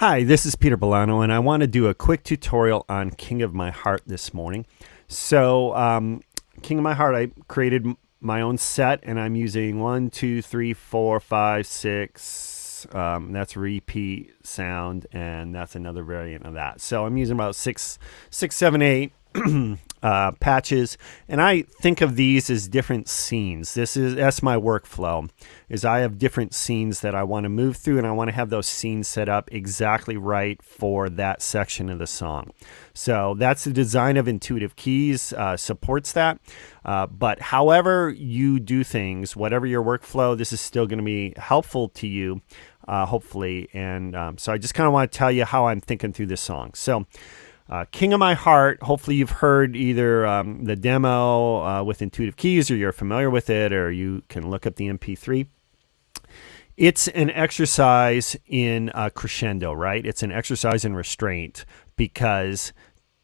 Hi, this is Peter Bolano, and I want to do a quick tutorial on King of My Heart this morning. So, King of My Heart, I created my own set, and I'm using 1, 2, 3, 4, 5, 6. That's repeat sound, and that's another variant of that. So I'm using about 6, 7, 8 patches, and I think of these as different scenes. That's my workflow. Is I have different scenes that I want to move through, and I want to have those scenes set up exactly right for that section of the song. So that's the design of Intuitive Keys, supports that. But however you do things, whatever your workflow, this is still going to be helpful to you, hopefully. And so I just kind of want to tell you how I'm thinking through this song. So King of My Heart, hopefully you've heard either the demo with Intuitive Keys, or you're familiar with it, or you can look up the MP3. It's an exercise in crescendo, right? It's an exercise in restraint, because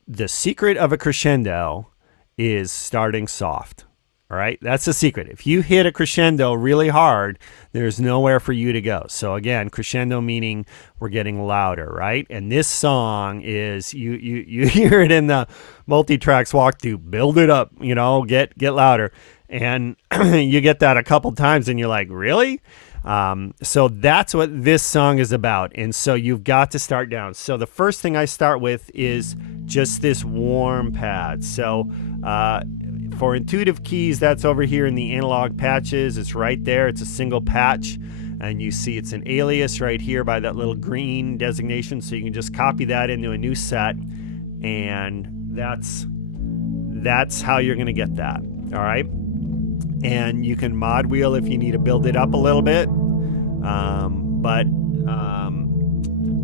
the secret of a crescendo is starting soft. All right, that's the secret. If you hit a crescendo really hard, there's nowhere for you to go. So again, crescendo meaning we're getting louder, right? And this song is you hear it in the multi-tracks walkthrough. Build it up, get louder, and you get that a couple times, and you're like, really? So that's what this song is about. And so you've got to start down. So the first thing I start with is just this warm pad. So for Intuitive Keys, that's over here in the analog patches. It's right there. It's a single patch. And you see it's an alias right here by that little green designation. So you can just copy that into a new set. And that's how you're going to get that. All right. And you can mod wheel if you need to build it up a little bit.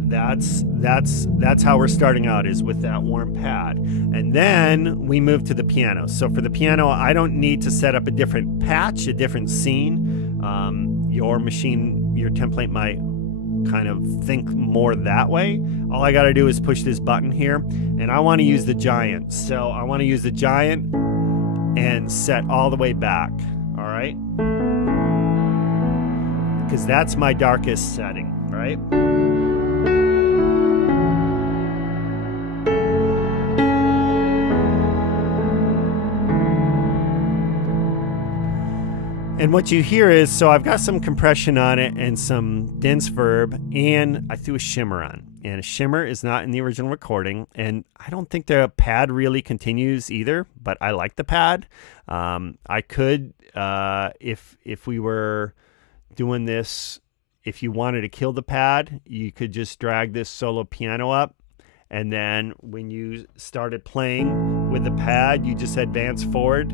That's how we're starting out, is with that warm pad. And then we move to the piano. So for the piano, I don't need to set up a different patch, a different scene. Your machine, your template might kind of think more that way. All I got to do is push this button here, and I want to use the giant. So I want to use the giant and set all the way back. All right, because that's my darkest setting, right? And what you hear is, so I've got some compression on it and some dense verb, and I threw a shimmer on. And a shimmer is not in the original recording, and I don't think the pad really continues either, but I like the pad. I could, if we were doing this, if you wanted to kill the pad, you could just drag this solo piano up, and then when you started playing with the pad, you just advance forward,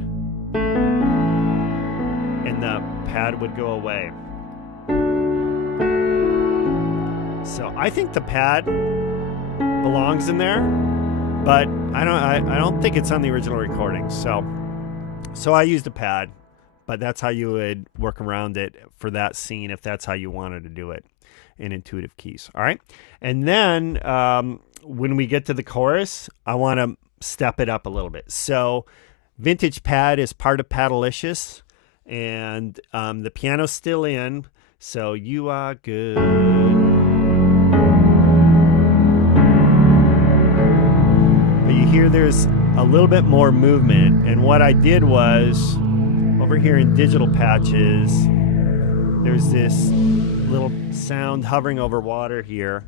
and the pad would go away. So I think the pad belongs in there, but I don't think it's on the original recording. So I used a pad, but that's how you would work around it for that scene if that's how you wanted to do it in Intuitive Keys. All right, and then when we get to the chorus, I want to step it up a little bit. So Vintage Pad is part of Padalicious, and the piano's still in. So you are good. But you hear there's a little bit more movement, and what I did was, over here in digital patches, there's this little sound hovering over water here,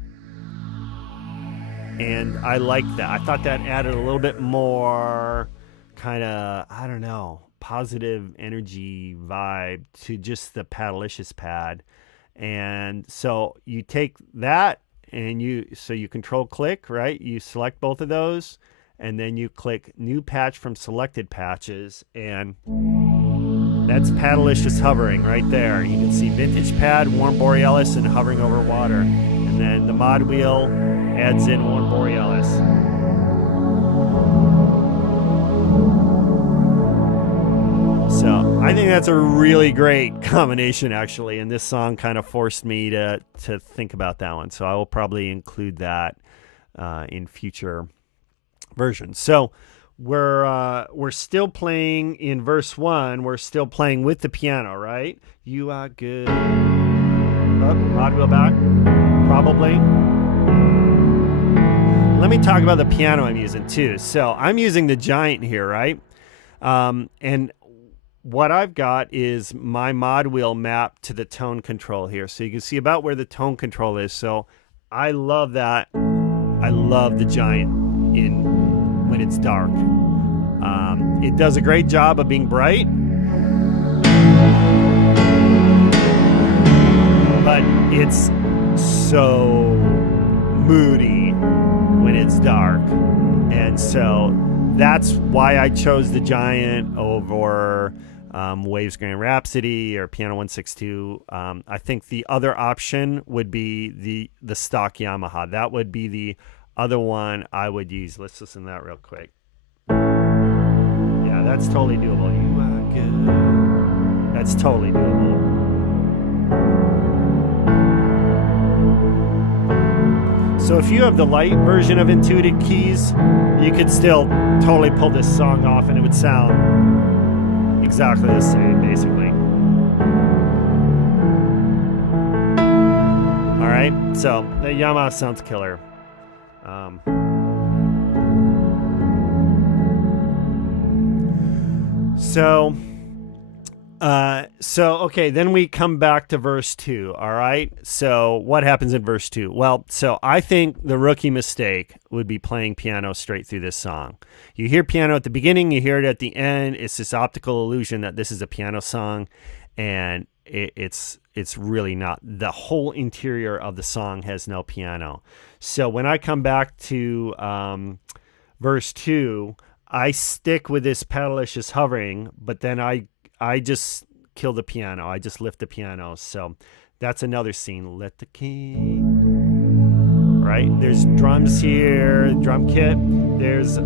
and I liked that. I thought that added a little bit more kind of, I don't know, positive energy vibe to just the Padalicious pad. And so you take that, and you control click, right? You select both of those, and then you click new patch from selected patches, and that's Padalicious hovering right there. You can see Vintage Pad, Warm Borealis, and hovering over water. And then the mod wheel adds in Warm Borealis. So I think that's a really great combination, actually, and this song kind of forced me to think about that one. So I will probably include that in future versions. So we're still playing in verse 1. We're still playing with the piano, right? You are good. Oh, mod wheel back, probably. let me talk about the piano I'm using too. So I'm using the Giant here, right? And what I've got is my mod wheel mapped to the tone control here. So you can see about where the tone control is. So I love that. I love the Giant when it's dark. It does a great job of being bright, but it's so moody when it's dark. And so that's why I chose the Giant over Waves Grand Rhapsody or Piano 162. I think the other option would be the stock Yamaha. That would be the other one I would use. Let's listen to that real quick. Yeah, that's totally doable. You are good. That's totally doable. So if you have the light version of Intuitive Keys, you could still totally pull this song off and it would sound exactly the same, basically. All right, so the Yamaha sounds killer. Okay, then we come back to verse 2, all right? So what happens in verse 2? Well, so I think the rookie mistake would be playing piano straight through this song. You hear piano at the beginning, you hear it at the end. It's this optical illusion that this is a piano song, and it's really not. The whole interior of the song has no piano. So when I come back to verse 2, I stick with this pedalicious hovering, but then I just kill the piano. I just lift the piano. So that's another scene. Let the king. Right? There's drums here, drum kit. There's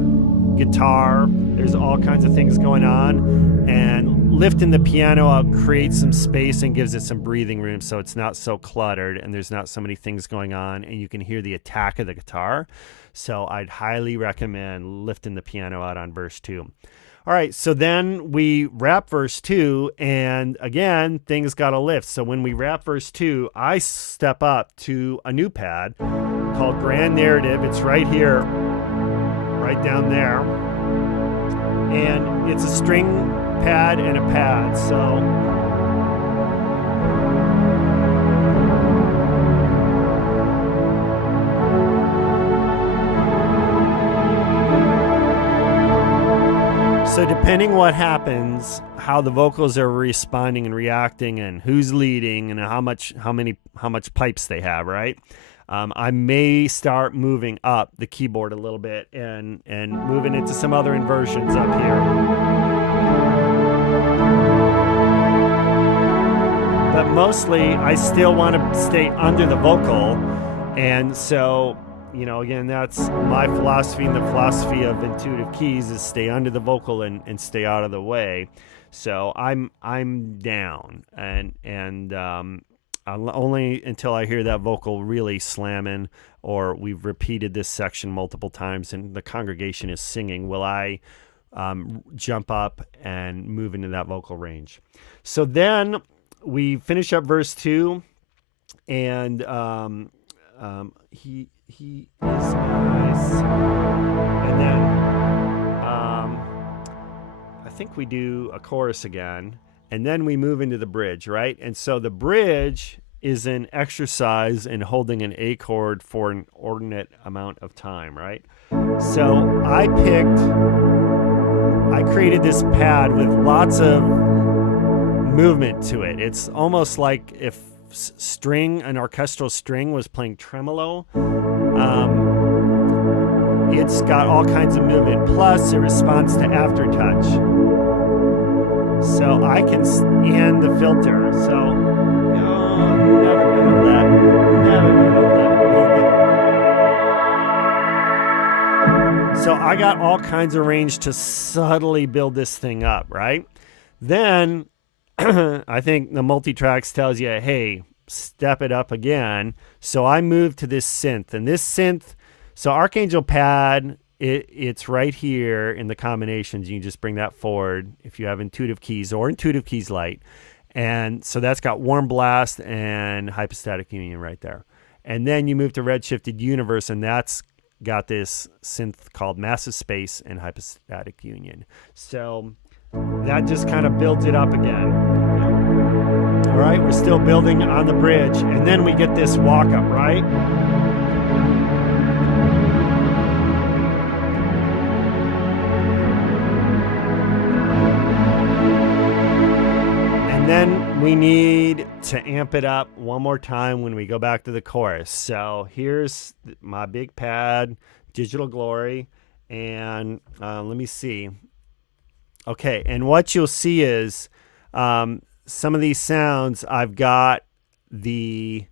guitar. There's all kinds of things going on. And lifting the piano up creates some space and gives it some breathing room so it's not so cluttered and there's not so many things going on and you can hear the attack of the guitar. So I'd highly recommend lifting the piano out on verse 2. All right, so then we wrap verse 2, and again, things got to lift. So when we wrap verse 2, I step up to a new pad called Grand Narrative. It's right here, right down there. And it's a string pad and a pad, so... So depending what happens, how the vocals are responding and reacting, and who's leading, and how much pipes they have, right? I may start moving up the keyboard a little bit and moving into some other inversions up here. But mostly, I still want to stay under the vocal, and so. You know, again, that's my philosophy, and the philosophy of Intuitive Keys is stay under the vocal and stay out of the way. So I'm down, and only until I hear that vocal really slamming, or we've repeated this section multiple times, and the congregation is singing, will I jump up and move into that vocal range. So then we finish up verse 2, and he is nice. And then I think we do a chorus again, and then we move into the bridge, right? And so the bridge is an exercise in holding an A chord for an ordinate amount of time, right? So I created this pad with lots of movement to it. It's almost like if an orchestral string was playing tremolo. It's got all kinds of movement, plus it responds to aftertouch. So I can and the filter. So never gonna let. So I got all kinds of range to subtly build this thing up, right? Then I think the multi-tracks tells you, hey, step it up again. So I moved to this synth, and this synth, so Archangel Pad, it's right here in the combinations. You can just bring that forward if you have Intuitive Keys or Intuitive Keys Lite. And so that's got Warm Blast and Hypostatic Union right there. And then you move to Redshifted Universe, and that's got this synth called Massive Space and Hypostatic Union. So that just kind of builds it up again. All right, we're still building on the bridge, and then we get this walk up, right? And then we need to amp it up one more time when we go back to the chorus. So here's my big pad, Digital Glory, and let me see. Okay, and what you'll see is some of these sounds, I've got the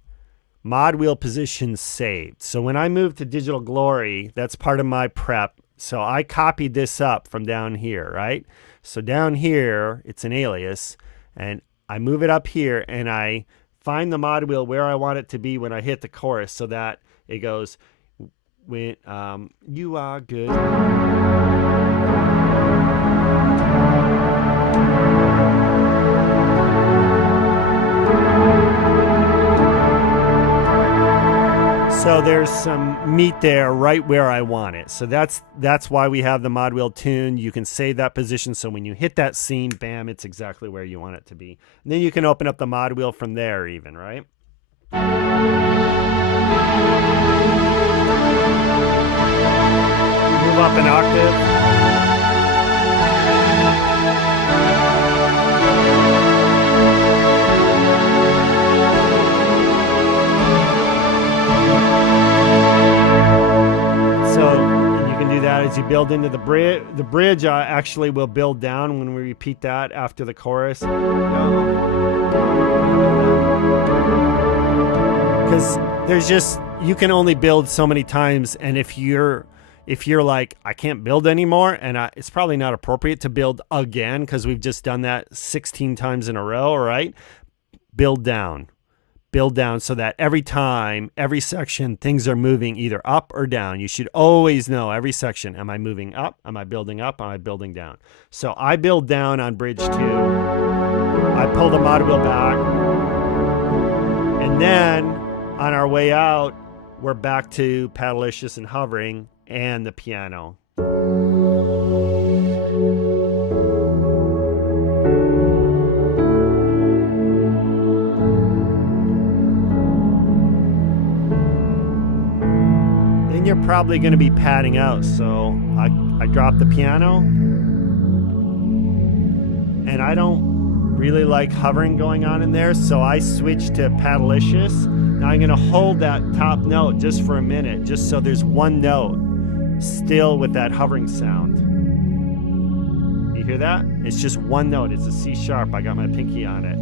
mod wheel position saved. So when I move to Digital Glory, that's part of my prep. So I copied this up from down here, right? So down here, it's an alias, and I move it up here, and I find the mod wheel where I want it to be when I hit the chorus, so that it goes, when you are good. So there's some meat there right where I want it. So that's why we have the mod wheel tuned. You can save that position, so when you hit that scene, bam, it's exactly where you want it to be. And then you can open up the mod wheel from there even, right? Move up an octave. As you build into the bridge actually will build down when we repeat that after the chorus. Because there's just, you can only build so many times, and if you're like, I can't build anymore, and it's probably not appropriate to build again because we've just done that 16 times in a row, right? Build down so that every time, every section, things are moving either up or down. You should always know every section, am I moving up? Am I building up? Am I building down? So I build down on bridge 2. I pull the mod wheel back. And then on our way out, we're back to Paddleicious and Hovering and the piano. You're probably going to be padding out, so I drop the piano, and I don't really like hovering going on in there, so I switch to Paddleicious. Now I'm going to hold that top note just for a minute, just so there's one note still with that hovering sound. You hear that? It's just one note. It's a C sharp. I got my pinky on it,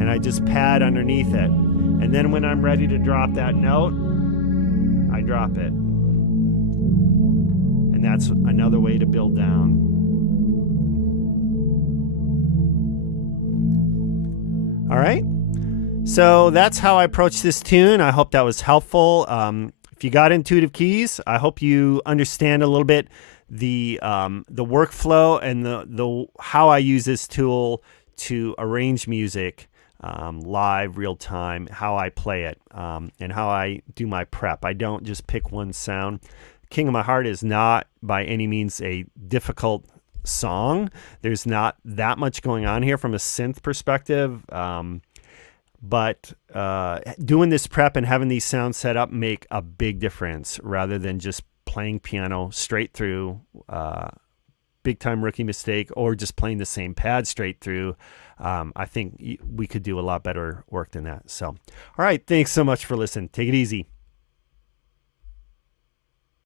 and I just pad underneath it, and then when I'm ready to drop that note, I drop it. And that's another way to build down. All right. So that's how I approach this tune. I hope that was helpful. If you got Intuitive Keys, I hope you understand a little bit the workflow and the how I use this tool to arrange music live, real time, how I play it, and how I do my prep. I don't just pick one sound. King of My Heart is not by any means a difficult song. There's not that much going on here from a synth perspective. But doing this prep and having these sounds set up make a big difference rather than just playing piano straight through, big time rookie mistake, or just playing the same pad straight through. I think we could do a lot better work than that. So, all right. Thanks so much for listening. Take it easy.